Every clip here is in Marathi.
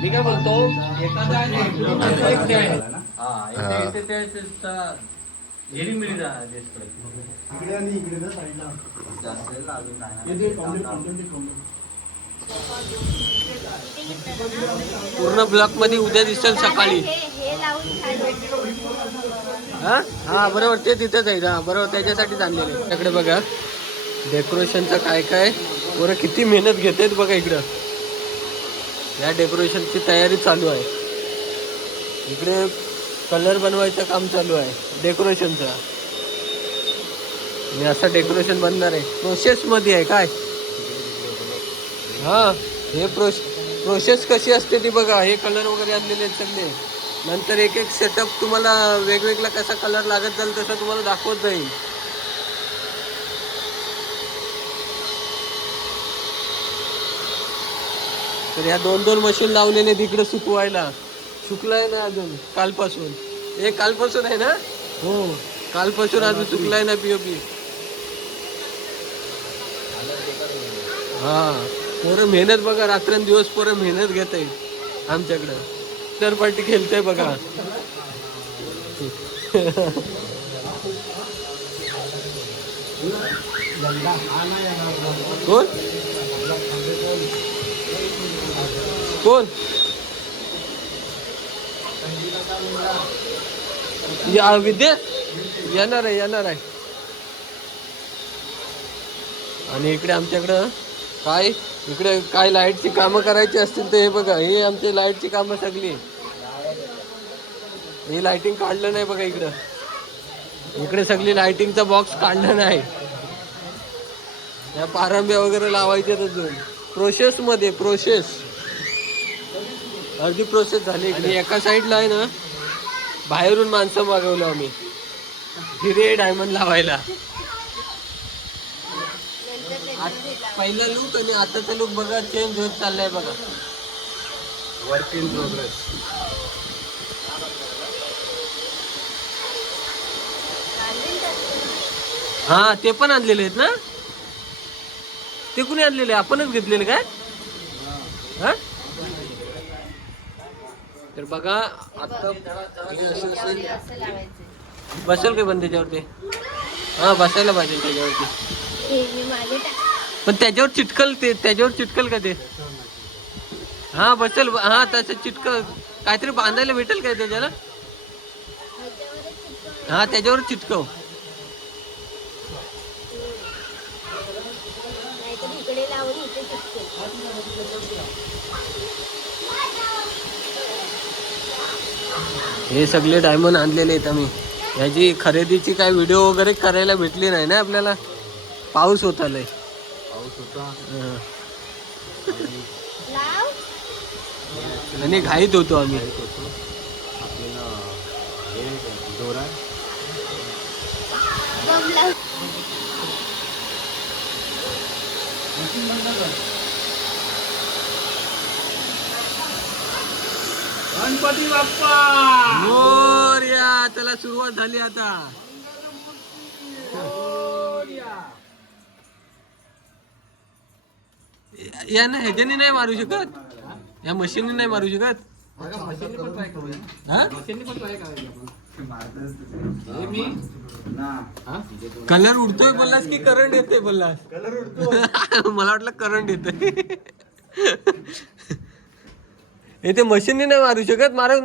मी काय बोलतो? एखादा ना पूर्ण ब्लॉकमध्ये उद्या दिसेल सकाळी. हे हे लावून छान वाटतं. हा? हा बरोबर ते तिथेच आहे. हा बरोबर त्याच्यासाठीच आणलेले त्याकडे बघा डेकोरेशनचं काय काय बरं किती मेहनत घेतात बघा इकडं. या डेकोरेशनची तयारी चालू आहे. इकडे कलर बनवायचं काम चालू आहे डेकोरेशनचं. मी असं डेकोरेशन बनणार आहे. प्रोसेसमध्ये आहे काय? हां हे प्रोस प्रोसेस कशी असते ती बघा. हे कलर वगैरे आणलेले आहेत सगळे. नंतर एक एक सेटअप तुम्हाला वेगवेगळा कसा कलर लागत जाईल तसं तुम्हाला दाखवत जाईल. तर या दोन दोन मशीन लावलेले तिकडे सुकवायला. सुकलाय ना अजून कालपासून. हे कालपासून आहे ना? हो. कालपासून अजून सुकलाय ना पीओपी हा. पोरं मेहनत बघा रात्रंदिवस पोरं मेहनत घेत आहेत आमच्याकडं. तर पार्टी खेळते बघा. कोण? कोण? या विद्या? येणार आहे येणार आहे. आणि इकडे आमच्याकडं काय? इकडे काय लाईटची कामं करायची असतील तर हे बघा हे आमची लाईटची कामं सगळी. हे लाइटिंग काढलं नाही बघा इकडं. इकडे सगळी लाइटिंगचा बॉक्स काढला नाही. या पारंब्या वगैरे लावायचे अजून. प्रोसेस मध्ये प्रोसेस अर्धी प्रोसेस झाली आणि एका साईडला आहे ना बाहेरून माणसं मागवलं आम्ही. हिरे डायमंड लावायला. पहिला लुक आणि आताचा लुक बघा चेंज होत चाललाय बघा. Work in progress. हा ते पण आणलेले आहेत ना? ते कुणी आणलेले? आपणच घेतलेले काय? हा? तर बघा आता बसेल काय पण त्याच्यावरती? हा बसायला पाहिजे त्याच्यावरती. पण त्याच्यावर चिटकल ते त्याच्यावर चिटकल का ते? हा बसेल हा तसं चिटकल. काहीतरी बांधायला भेटेल काय त्याच्याला? हा त्याच्यावर चिटकव नाहीतर इकडे लावून इथे चिटकवलं. हे सगळे डायमंड आणलेले आहेत आम्ही. ह्याची खरेदीची काय व्हिडिओ वगैरे करायला भेटली नाही ना आपल्याला? पाऊस होत आलाय पाऊस होता. हा. आणि घाईत होतो आम्ही. आपल्याला गणपती बाप्पा! मोरया त्याला सुरुवात झाली आता. या ना ह्याच्याने नाही मारू शकत. या मशीनने नाही मारू शकत? कलर उडतोय बोललास की करंट येतोय बोललास? कलर उडतो मला वाटलं करंट येतोय. हे ते मशीनने नाही मारू शकत मारून.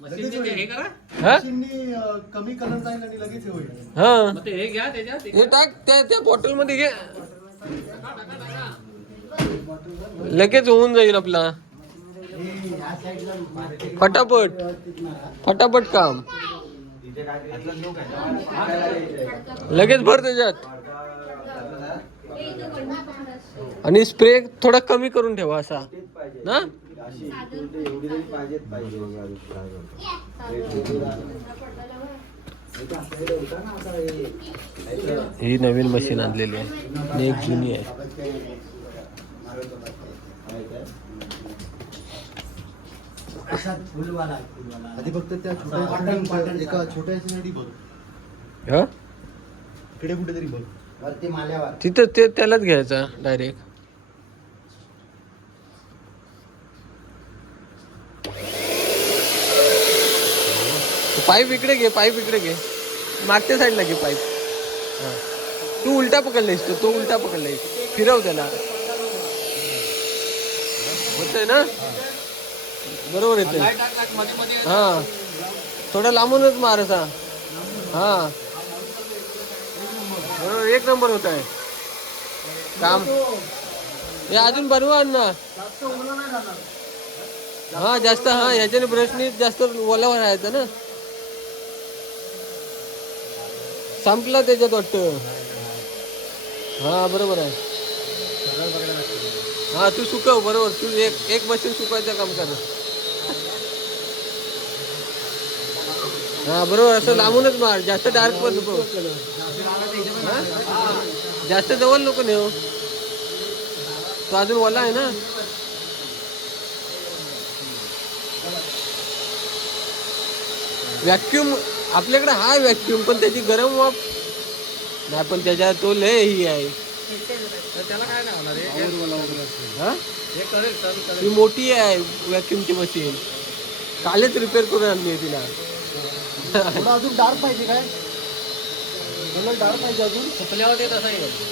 मशीनने करा. मशीननी, अं, कमी कलर जाईल आणि लगेच हे हा. हे हे टाक त्या त्या बॉटलमध्ये घे. लगेच होऊन जाईल आपला. फटाफट. फटाफट काम. लगेच भर त्याच्यात. आणि स्प्रे थोडा कमी करून ठेवा असा. ना? ही नवीन मशीन आणलेली आहे. आणि एक जुनी आहे. तिथं ते त्यालाच घ्यायचा डायरेक्ट पाईप इकडे घे पाईप इकडे घे. मागच्या साईडला घे पाईप. तू उलटा पकडलायस तू तू उलटा पकडलायस. फिरव त्याला. होतय ना? बरोबर येते हा. थोडं लांबूनच मार असा. हा. बरोबर एक नंबर होत आहे. काम. हे अजून बनवा ना हा जास्त हा याच्याने ब्रशनी जास्त ओलावा राहायचा ना. संपला त्याच्यात वाटतं. हा बरोबर आहे. हा तू सुकव बरोबर. तू एक एक मशीन सुकवायचं काम कर. हा बरोबर. असं लांबूनच मार. जास्त डार्क पण नको. जास्त जवळ नको नेऊ. तो अजून ओला आहे ना? व्हॅक्युम आपल्याकडे हा व्हॅक्युम पण त्याची गरम वाफ नाही पण त्याच्यात तो लय ही आहे. तर त्याला काय नाही होणार हे- हा? हे करेल चालू करेल. ही मोठी आहे व्हॅक्युमची मशीन कालच रिपेअर करून आणली आहे तिला. थोडं अजून डार्क पाहिजे काय? मला डार्क पाहिजे अजून. सुकल्यावर ते तसं येईल.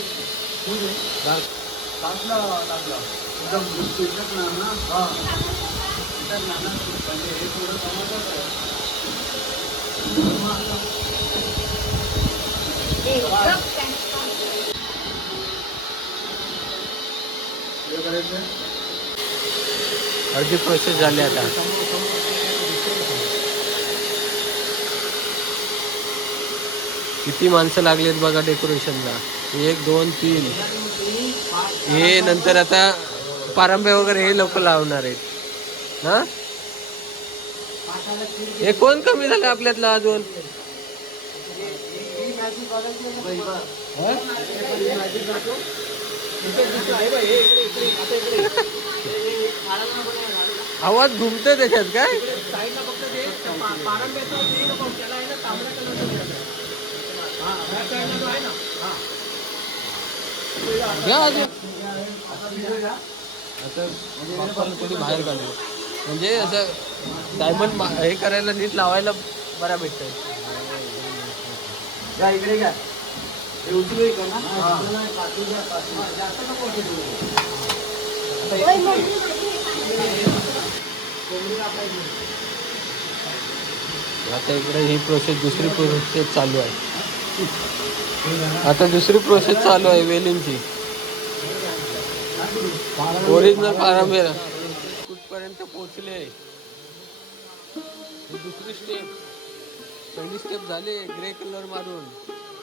टाकला टाकला एकदम ना ना हा इथं नाना म्हणजे हे. थोडं समजत आहे करायचं अर्धी प्रोसेस झाली आता किती माणसं लागलीत बघा डेकोरेशनला एक दोन तीन हे नंतर आता पारंब्या वगैरे हे लोक लावणार आहेत हा हे कोण कमी झालं आपल्यातलं अजून हा? आवाज घुमतोय त्याच्यात काय? बाहेर काढू म्हणजे असं डायमंड हे करायला नीट लावायला बरा भेटतंय या इकडे का आता इकडे ही प्रोसेस दुसरी प्रोसेस चालू आहे. आता दुसरी प्रोसेस चालू आहे वेलिंगची ओरिजिनल पारंब्या कुठपर्यंत पोहोचले? दुसरी स्टेप पहिली स्टेप झाली ग्रे कलर मारून.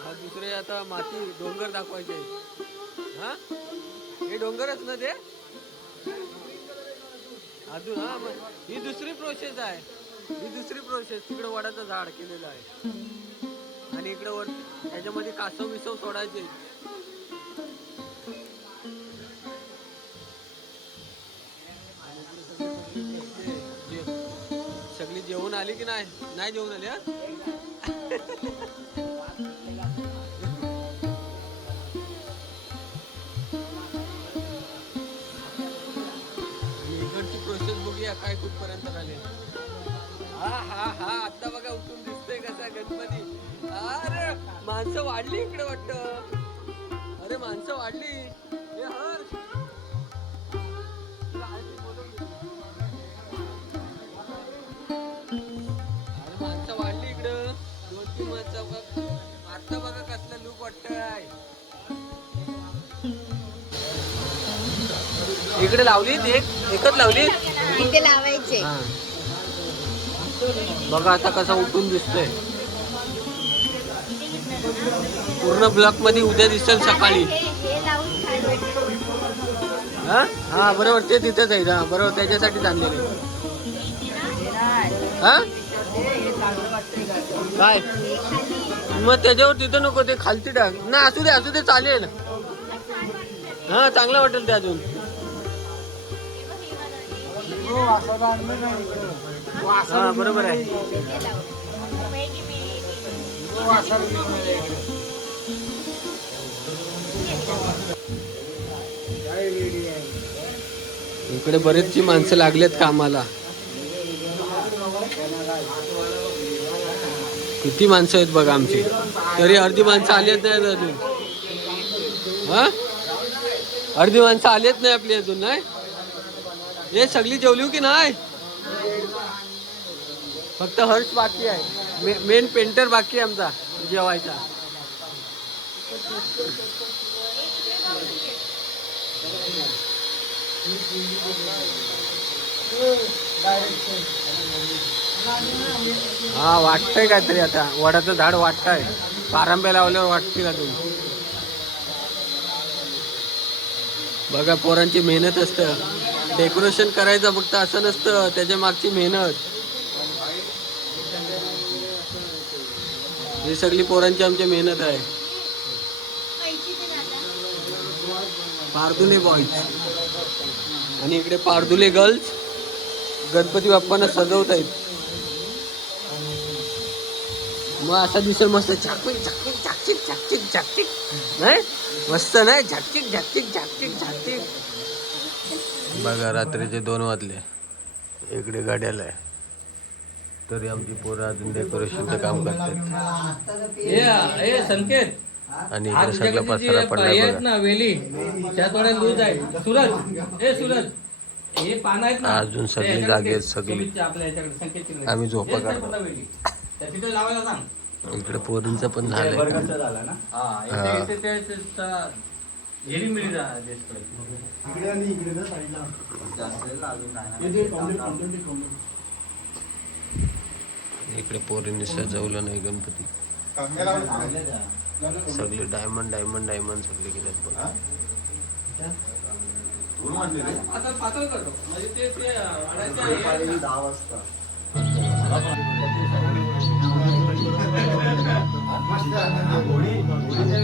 हा दुसरे आता माती डोंगर दाखवायचे. हा? हे डोंगरच ना ते? अजून हा मग ही दुसरी प्रोसेस आहे. ही दुसरी प्रोसेस तिकडे वडाचं झाड केलेलं आहे. आणि इकडे वर त्याच्यामध्ये कासव विसव सोडायचे. सगळी जेवण आली की नाही? नाही जेवण आली हा? काय कुठपर्यंत झाले? हा हा हा आता बघा उठून दिसतोय कसा गणपती. अरे माणसं वाढली इकडे वाटत. अरे माणसं वाढली. हे हर्ष. अरे माणसं वाढली इकडं. दोन तीन माणसं बघ. आता बघा कसलं लूक वाटतंय. इकडे लावलीत एक एकच लावलीत? इथे लावायचे. हा. बघा आता कसा उठून दिसतोय. पूर्ण ब्लॉकमध्ये उद्या दिसेल सकाळी. हा? हा बरोबर ते तिथेच आहे. हा बरोबर त्याच्यासाठी आणलेले हा? काय? मग त्याच्यावर तिथं नको ते खालती टाक. ना असू दे असू दे चालेल. हा चांगलं वाटेल ते अजून. हा बरोबर आहे. इकडे. बरेचशी माणसं लागलेत कामाला. किती माणसं आहेत बघा आमची. तरी अर्धी माणसं आली नाही अजून. हा? अर्धी माणसं आलीच नाही आपली अजून नाही? हे सगळी जेवली की नाही फक्त हर्ष बाकी आहे. मेन पेंटर बाकी आहे आमचा जेवायचा. हा वाटतंय काहीतरी आता. वडाचं झाड वाटतंय. पारंब्या लावल्यावर वाटतील तुम्ही बघा पोरांची मेहनत असतं. डेकोरेशन करायचं फक्त असं नसतं त्याच्या मागची मेहनत. ही सगळी पोरांची आमची मेहनत आहे. पारदुले बॉईज आणि इकडे पारदुले गर्ल्स गणपती बाप्पांना सजवत आहेत मग असा दिसेल मस्त झाकून झाकून झाकचिक झाकचिक झाकचिक नाही मस्त नाही? झाकचिक झाकचिक झाकचिक झाकचिक. बघा रात्रीचे दोन वाजले. इकडे गाड्याला आहे. तरी आमची पोरं अजून डेकोरेशनचं काम करतात. संकेत. आणि इकडे सगळा पसारा पडलाय आहेत बघा. ना वेली. त्या थोड्या लूज आहे. सूरज ए सूरज. हे पान आहेत ना. अजून सगळी जागी सगळी. आम्ही झोपा काढतो. इकडे पोरींचं पण? झाला ना हा हा. इथे- इथे ते- ते- त्या झेली मिली जा देशकडे. इकडे आणि इकडे ना साईडला इकडे पोरींनी सजवलं नाही गणपती सगळे डायमंड डायमंड डायमंड सगळे केलेत बघा आता पातळ करतो म्हणजे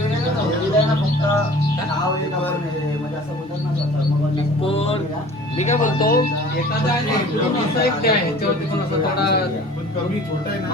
ना. मी काय बोलतो एखादा आहे ना, असा एक द्या ह्याच्यावरती पण असं थोडा कमी छोटा आहे ना